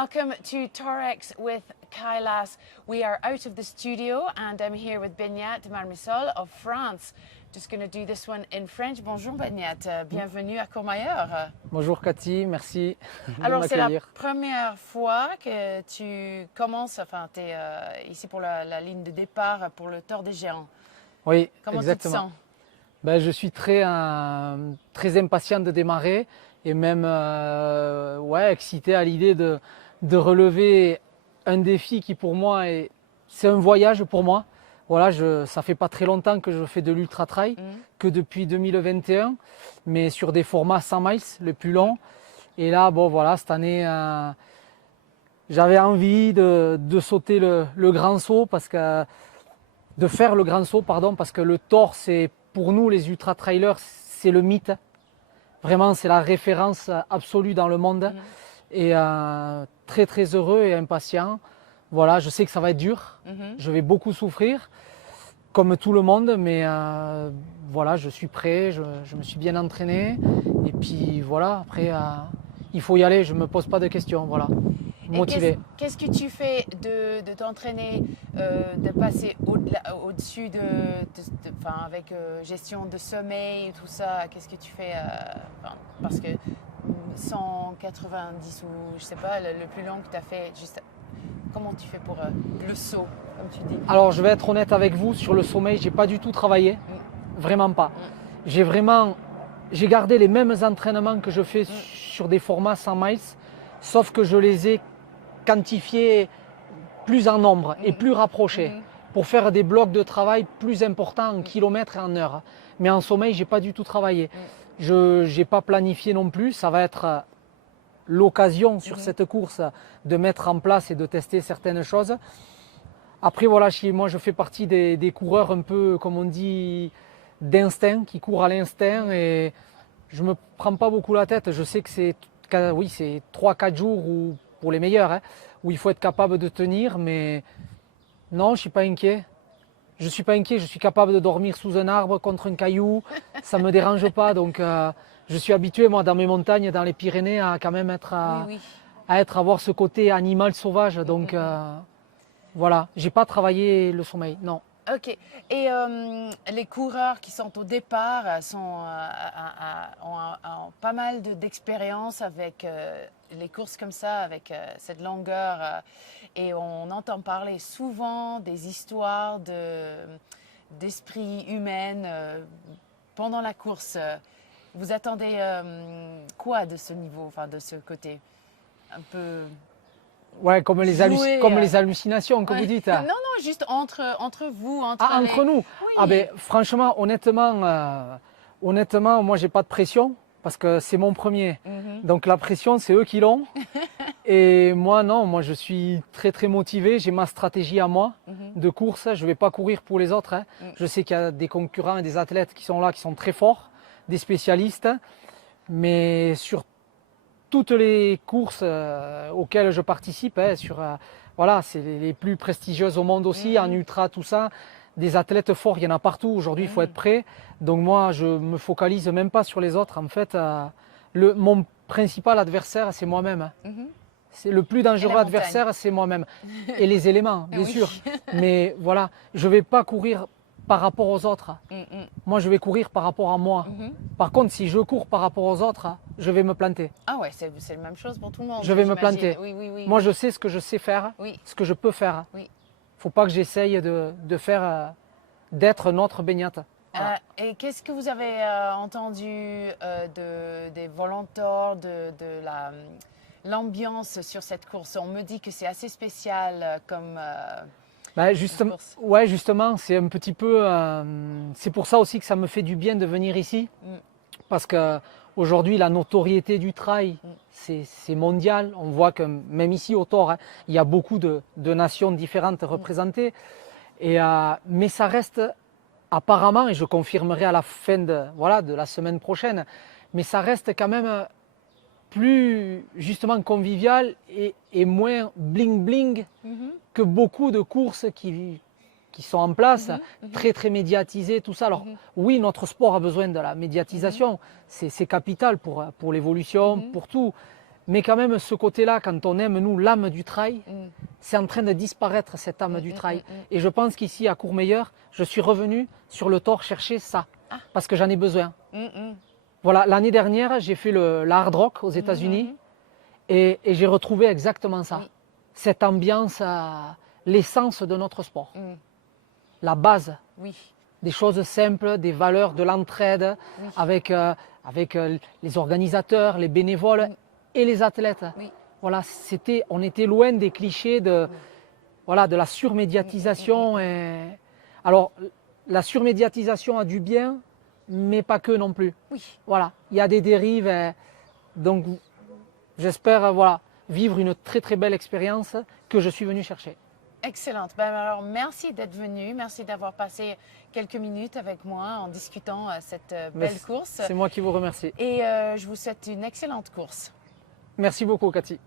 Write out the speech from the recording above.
Welcome to Torex with Kailas. We are out of the studio and I'm here with Beñat Marmisol of France. Just going to do this one in French. Bonjour Beñat, bienvenue à Courmayeur. Bonjour Cathy, merci de Alors c'est la m'accueillir. première fois que tu commences, enfin tu es ici pour la ligne de départ pour le Tour des Géants. Oui, Comment exactement. tu te sens? Ben, je suis très impatient de démarrer et même excité à l'idée de relever un défi qui pour moi c'est un voyage pour moi. Voilà, ça fait pas très longtemps que je fais de l'ultra trail, que depuis 2021, mais sur des formats 100 miles, le plus long. Et là, bon voilà, cette année, j'avais envie de sauter le grand saut de faire le grand saut, pardon, parce que le Tour, c'est pour nous les ultra trailers, c'est le mythe. Vraiment, c'est la référence absolue dans le monde. Et très très heureux et impatient. Voilà, je sais que ça va être dur. Je vais beaucoup souffrir, comme tout le monde, mais voilà, je suis prêt, je me suis bien entraîné. Et puis voilà, après, il faut y aller, je ne me pose pas de questions. Voilà. Motivé. Qu'est-ce que tu fais de t'entraîner, de passer au-dessus avec gestion de sommeil et tout ça? Qu'est-ce que tu fais parce que 190 ou je sais pas, le plus long que tu as fait, comment tu fais pour le saut, comme tu dis? Alors je vais être honnête avec vous, sur le sommeil, j'ai pas du tout travaillé. Vraiment pas. J'ai gardé les mêmes entraînements que je fais sur des formats 100 miles, sauf que je les ai quantifiés plus en nombre et plus rapprochés pour faire des blocs de travail plus importants en kilomètres et en heures. Mais en sommeil, j'ai pas du tout travaillé. Je n'ai pas planifié non plus. Ça va être l'occasion sur cette course de mettre en place et de tester certaines choses. Après, voilà, moi, je fais partie des coureurs un peu, comme on dit, d'instinct, qui courent à l'instinct et je me prends pas beaucoup la tête. Je sais que c'est 3-4 jours pour les meilleurs, où il faut être capable de tenir, mais non, je suis pas inquiet. Je suis pas inquiet, je suis capable de dormir sous un arbre, contre un caillou, ça me dérange pas. Donc, je suis habitué, moi, dans mes montagnes, dans les Pyrénées, à quand même avoir ce côté animal sauvage. Donc, voilà, j'ai pas travaillé le sommeil, non. Ok. Et les coureurs qui sont au départ ont pas mal d'expérience avec les courses comme ça, avec cette longueur. Et on entend parler souvent des histoires d'esprit humain pendant la course. Vous attendez quoi de ce niveau, enfin de ce côté un peu... Ouais, comme les hallucinations que vous dites. Non, non, juste entre vous, entre nous. Oui. Ah ben, franchement, honnêtement, moi, j'ai pas de pression parce que c'est mon premier. Donc la pression, c'est eux qui l'ont. Et moi, non, moi, je suis très très motivé. J'ai ma stratégie à moi de course. Je vais pas courir pour les autres. Je sais qu'il y a des concurrents et des athlètes qui sont là, qui sont très forts, des spécialistes. Mais sur toutes les courses auxquelles je participe, voilà, c'est les plus prestigieuses au monde aussi, en ultra, tout ça. Des athlètes forts, il y en a partout. Aujourd'hui, il faut être prêt. Donc moi, je me focalise même pas sur les autres. En fait, mon principal adversaire, c'est moi-même. C'est le plus dangereux adversaire, c'est moi-même. Et les éléments, bien sûr. Mais voilà, je vais pas courir par rapport aux autres. Moi, je vais courir par rapport à moi. Par contre, si je cours par rapport aux autres, je vais me planter. Ah ouais, c'est la même chose pour tout le monde. Je vais me planter. Oui. Moi, je sais ce que je sais faire, ce que je peux faire. Faut pas que j'essaye d'être notre Beñat. Voilà. Et qu'est-ce que vous avez entendu des volontaires, de l'ambiance sur cette course? On me dit que c'est assez spécial comme... justement, c'est un petit peu... c'est pour ça aussi que ça me fait du bien de venir ici. Parce qu'aujourd'hui, la notoriété du trail, c'est mondial. On voit que même ici au Tour, il y a beaucoup de nations différentes représentées. Mais ça reste apparemment, et je confirmerai à la fin de la semaine prochaine, mais ça reste quand même plus justement convivial et moins bling-bling que beaucoup de courses qui sont en place, très très médiatisées, tout ça. Alors oui, notre sport a besoin de la médiatisation, c'est capital pour l'évolution, pour tout. Mais quand même, ce côté-là, quand on aime, nous, l'âme du trail, c'est en train de disparaître, cette âme du trail. Et je pense qu'ici, à Courmayeur, je suis revenu sur le Thor chercher ça, parce que j'en ai besoin. Voilà, l'année dernière, j'ai fait la hard rock aux États-Unis et j'ai retrouvé exactement ça. Cette ambiance, l'essence de notre sport. La base. Des choses simples, des valeurs, de l'entraide avec les organisateurs, les bénévoles et les athlètes. Voilà, on était loin des clichés de la surmédiatisation. Alors, la surmédiatisation a du bien, mais pas que non plus. Voilà, il y a des dérives. Donc, j'espère vivre une très très belle expérience que je suis venu chercher. Excellente. Ben, alors, merci d'être venu. Merci d'avoir passé quelques minutes avec moi en discutant cette belle course. C'est moi qui vous remercie. Et je vous souhaite une excellente course. Merci beaucoup, Cathy.